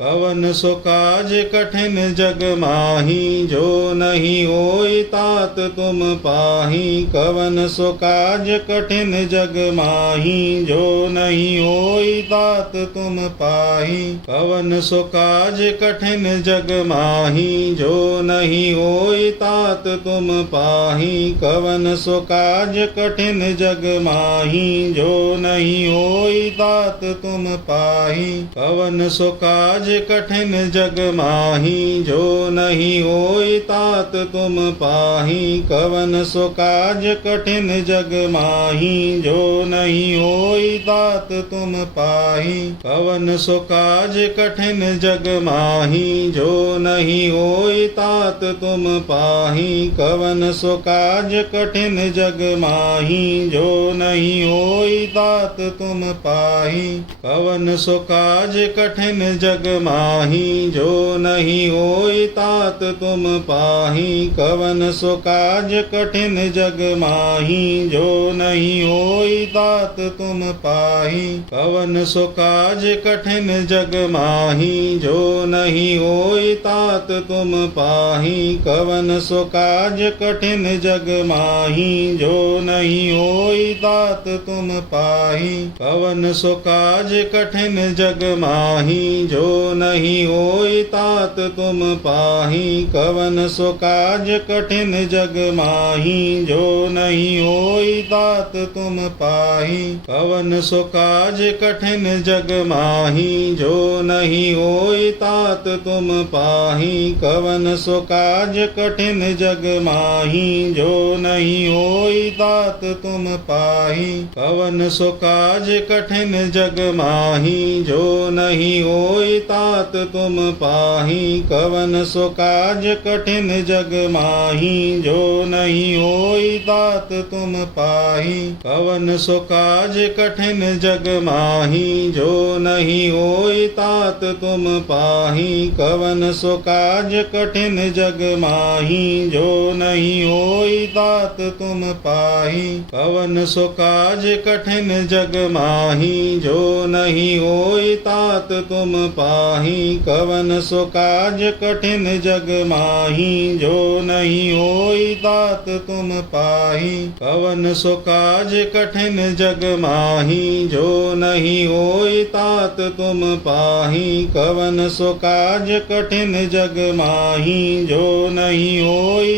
कवन सो काज कठिन जग माही, जो नहीं होई तात तुम पाही। कवन सो काज कठिन जग माही, जो नहीं होई तात तुम पाही। कवन सो काज कठिन जग माही, जो नहीं होई तात तुम पाही। कवन सो काज कठिन जग माही, जो नहीं होई तात तुम पाही। कवन सो काज कठिन जग माही, जो नहीं होई तात तुम पाही। कवन सो काज कठिन जग माही, जो नहीं होई तात तुम पाही। कवन सो काज कठिन जग माही, जो नहीं होई तात तुम पाही। कवन सो काज कठिन जग माही, जो नहीं होई तात तुम पाही। कवन सो काज कठिन जग माही, जो नहीं होई तात तुम पाही। कवन सो काज कठिन जग माही, जो नहीं होई तात तुम पाही। कवन सो काज कठिन जग माही, जो नहीं होई तात तुम पाही। कवन सो काज कठिन जग माही, जो नहीं होई तात तुम पाही। कवन सो काज कठिन जग माही, जो नहीं होई तात तुम पाही। कवन सो काज कठिन जग माही, जो नहीं होई तात तुम पाही। कवन सो काज कठिन जग माही, जो नहीं होई तात तुम पाही। कवन सो काज कठिन जग माही, जो नहीं होई तात तुम पाही। कवन सो काज कठिन जग माही, जो नहीं होई तात तुम पाही। कवन सो काज कठिन जग माही, जो नहीं होई तात तुम पाही। कवन सो काज कठिन जग माही, जो नहीं होई तात तुम पाही। कवन सो काज कठिन जग माही, जो नहीं होई तात तुम पाही। कवन सो काज कठिन जग माही, जो नहीं होई तात तुम पाही। कवन सो काज कठिन जग माही, जो नहीं होई तात तुम पाही। कवन सो काज कठिन जग माही, जो नहीं होई तात तुम पाही। कवन सो काज कठिन जग माही, जो नहीं होई तात तुम पाही। कवन सो काज कठिन जग माही, जो नहीं होई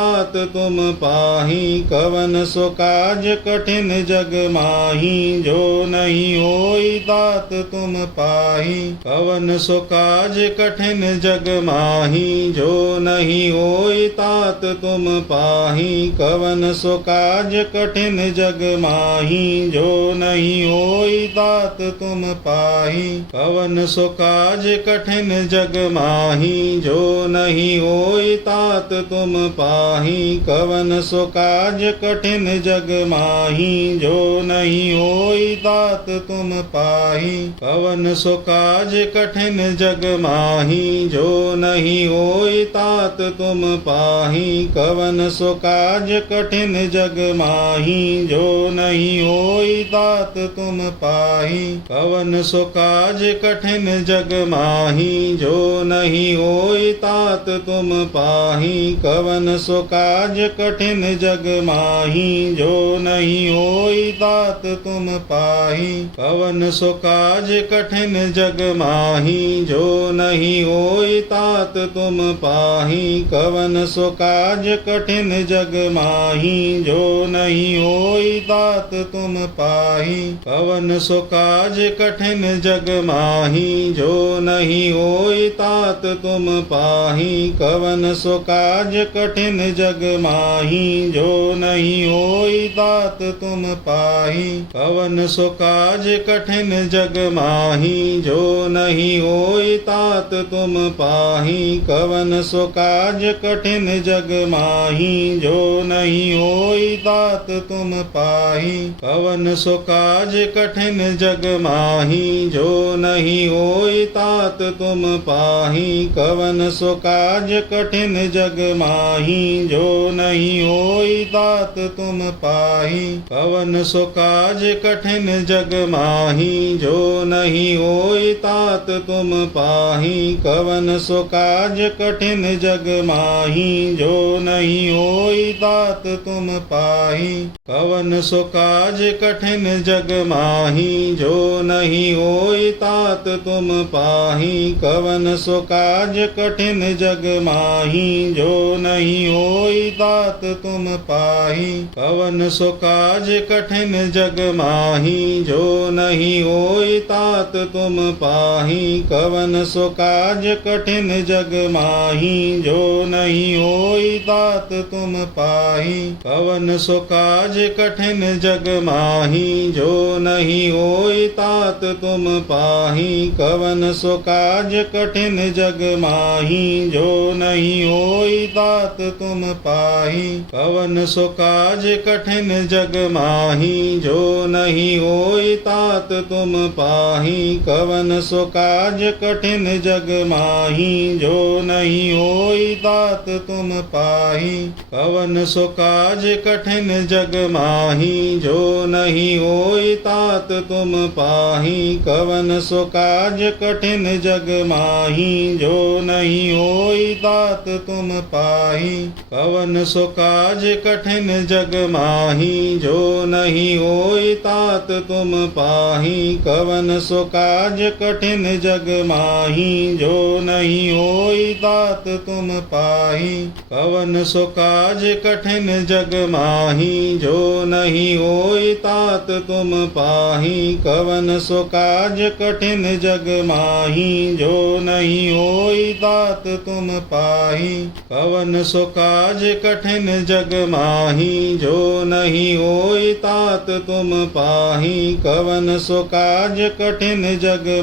तात तुम पाही। कवन सो काज कठिन जग माही, जो नहीं होई तात तुम पाही। कवन सो काज कठिन जग माही, जो नहीं होई तात तुम पाही। कवन सो काज कठिन जग माही, जो नहीं होई तात तुम पाही। कवन सो काज कठिन जग माही, जो नहीं होई तात तुम पाही। कवन सो काज कठिन जग माही, जो नहीं होई तात तुम पाही। कवन सो काज कठिन जग माही, जो नहीं होई तात तुम पाही। कवन सो काज कठिन जग माही, जो नहीं होई तात तुम पाही। कवन सो काज कठिन जग माही, जो नहीं होई तात तुम पाही। कवन सो काज कठिन जग माही, जो नहीं होई तात तुम पाही। कवन सो काज कठिन जग माही, जो नहीं होई तात तुम पाही। कवन सो काज कठिन जग माही, जो नहीं होई तात तुम पाही। कवन सो काज कठिन जग माही, जो नहीं होई तात तुम पाही। कवन सो काज कठिन जग माही, जो नहीं होई तात तुम पाही। कवन सो काज कठिन जग माही, जो नहीं होई तात तुम पाही। कवन सो काज कठिन जग माही, जो नहीं होई तात तुम पाही। पाही कवन सो काज कठिन जग माही जो नहीं होई तात तुम पाही कवन सो काज कठिन जग माही जो नहीं होई तात तुम पाही कवन सो काज कठिन जग माही जो नहीं होई तात तुम पाही कवन सो काज कठिन जग माही जो नहीं होई तात तुम पाही कवन सो काज कठिन जग माही जो नहीं होई तात तुम पाही कवन सो काज कठिन जग माही जो नहीं होई तात तुम पाही कवन सो काज कठिन जग माही जो नहीं होई तात तुम पाही कवन सो काज कठिन जग माही जो नहीं होई तात तुम पाही कवन सो काज कठिन जग माही जो नहीं होई तात तुम पाही कवन सो काज कठिन जग माही जो नहीं होई तात तुम पाही कवन सो काज कठिन जग माही जो नहीं होई तात तुम पाही कवन सो काज कठिन जग माही जो नहीं होई तात तुम पाही कवन सो काज कठिन जग माही जो नहीं होई तात तुम पाही कवन सो काज कठिन जग माही जो नहीं होई तात तुम पाही कवन सो काज कठिन जग माही जो नहीं होई तात तुम पाही कवन सो काज कठिन जग माही जो नहीं होई तात तुम पाही कवन सो काज कठिन जग माही जो नहीं होई तात तुम पाही कवन सो काज कठिन जग माही जो नहीं होई तात तुम पाही कवन सो काज कठिन जग माही जो नहीं होई तात तुम पाही कवन सो काज कठिन जग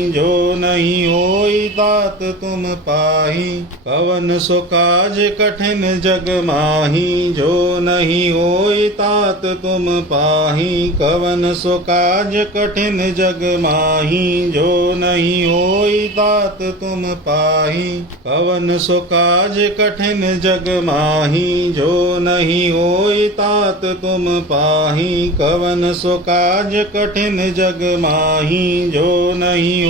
माही जो नहीं होई तात तुम पाही कवन सो काज कठिन जग माही जो नहीं होई तात तुम पाही कवन सो काज कठिन जग माही जो नहीं होई तात तुम पाही कवन सो काज कठिन जग माही जो नहीं होई तात तुम पाही कवन सो काज कठिन जग माही जो नहीं होई तात तुम पाही कवन सो काज कठिन जग माही जो नहीं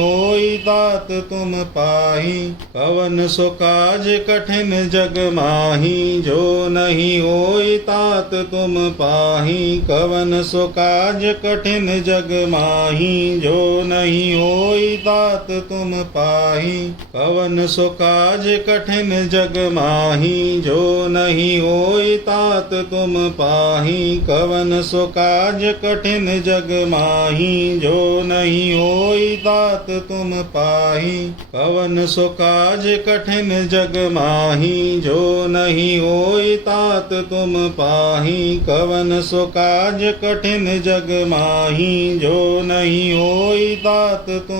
होई तात तुम पाही कवन सो काज कठिन जग माही जो नहीं होई तात तुम पाही कवन सो काज कठिन जग माही जो नहीं होई तात तुम पाही कवन सो काज कठिन जग माही जो नहीं होई तात तुम पाही कवन सो काज कठिन जग माही जो नहीं होई तात तुम पाही कवन सो काज कठिन जग माही जो नहीं होई तात तुम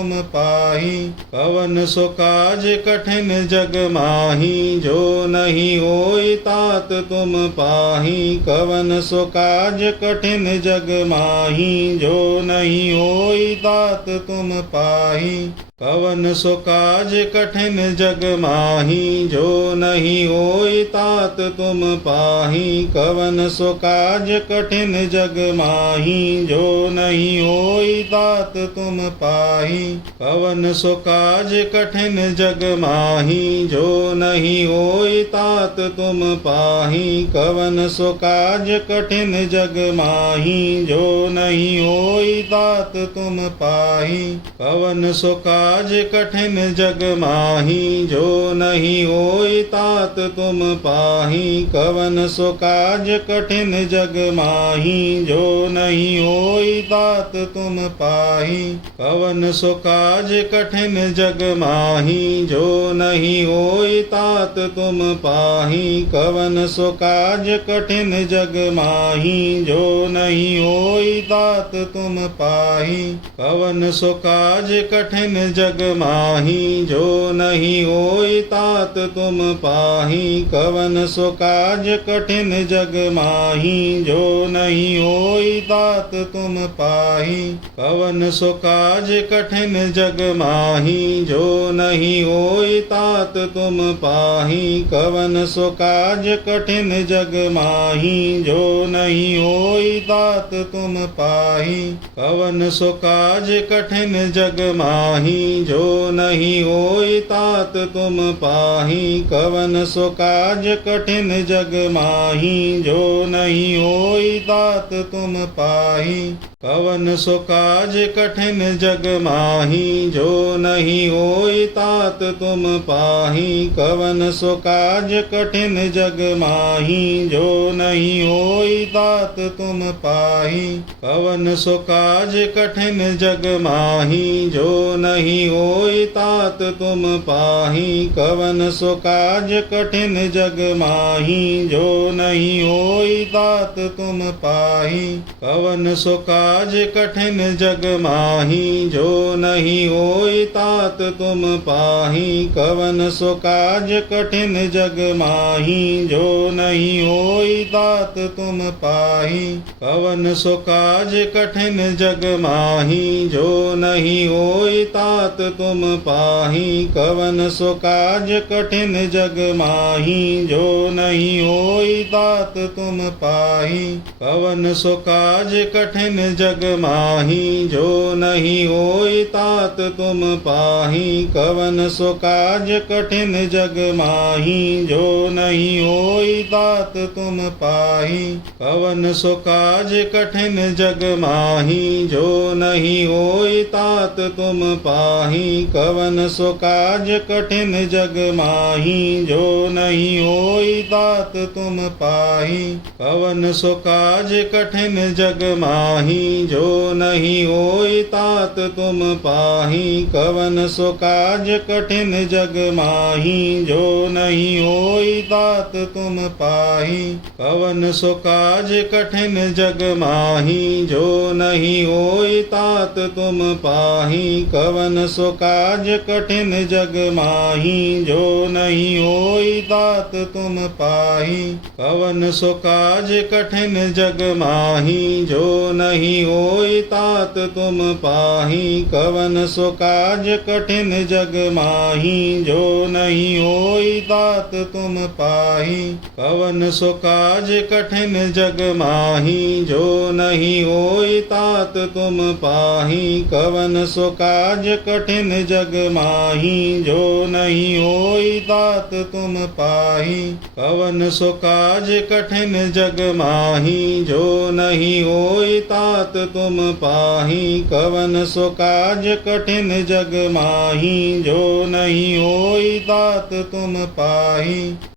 पाही कवन सो काज कठिन जग माही जो नहीं होई तात तुम पाही कवन सो काज कठिन जग माही जो नहीं होई तात तुम पाही कवन सो काज कठिन जग माही जो नहीं होई तात तुम पाही कवन सो काज कठिन जग माही जो नहीं होई तात तुम पाही कवन सो काज कठिन जग माही जो नहीं होई तात तुम पाही कवन सो काज कठिन जग माही जो नहीं होई तात तुम पाही कवन सो काज कठिन जग माही जो नहीं होई तात तुम पाही कवन सो काज कठिन जग माही जो नहीं होई तात तुम पाही कवन सो काज कठिन जग माही जो नहीं होई तात तुम पाही कवन सो काज कठिन जग माही जो नहीं होई तात तुम पाही कवन सो काज कठिन जग माही जो नहीं होई तात तुम पाही कवन सो काज कठिन जग माही जो नहीं होई तात तुम पाही कवन सो काज कठिन जग माही जो नहीं होई तात तुम पाही कवन सो काज कठिन जग माही जो नहीं होई तात तुम पाही कवन सो काज कठिन जग माही जो नहीं होई तात तुम पाही कवन सो काज कठिन जग माही जो नहीं होई तात तुम पाही कवन सो काज कठिन जग माही जो नहीं होई तात तुम पाही कवन सो काज कठिन जग माही जो नहीं होई तात तुम पाही कवन सो काज कठिन जग माही जो नहीं होई तात तुम पाही कवन सो काज कठिन जग माही जो नहीं होई तात तुम पाही कवन सो काज कठिन जग माही जो नहीं होई तात तुम पाही कवन सो काज कठिन जग माही जो नहीं होई तात तुम पाही कवन सो काज कठिन जग माही जो नहीं होई तात तुम पाही कवन सो काज कठिन जग माही जो नहीं होई तात तुम पाही कवन सो काज कठिन जग माही जो नहीं होई तात तुम पाही कवन सो काज कठिन जग माही जो नहीं होई तात तुम पाही कवन सो काज कठिन जग माही जो नहीं होई तात तुम पाही कवन सो काज कठिन जग माही जो नहीं होई तात तुम पाही कवन सो काज कठिन जग माही जो नहीं होई तात तुम पाही कवन सो काज कठिन जग माही जो नहीं होई तात तुम पाही कवन सो काज कठिन जग माही जो नहीं होई तात तुम पाही कवन सो काज कठिन जग माही जो नहीं होई तात तुम पाही कवन सो काज कठिन जग माही जो नहीं होई तात तुम पाही कवन सो काज कठिन जग माही जो नहीं होई तात तुम पाही कवन सो काज कठिन जग माही जो नहीं होई तात तुम पाही कवन सो काज कठिन जग माही जो नहीं होई तात तुम पाही कवन सो काज कठिन जग माही जो नहीं होई तात तुम पाही कवन सो काज कठिन जग माही जो नहीं होई तात तुम पाही।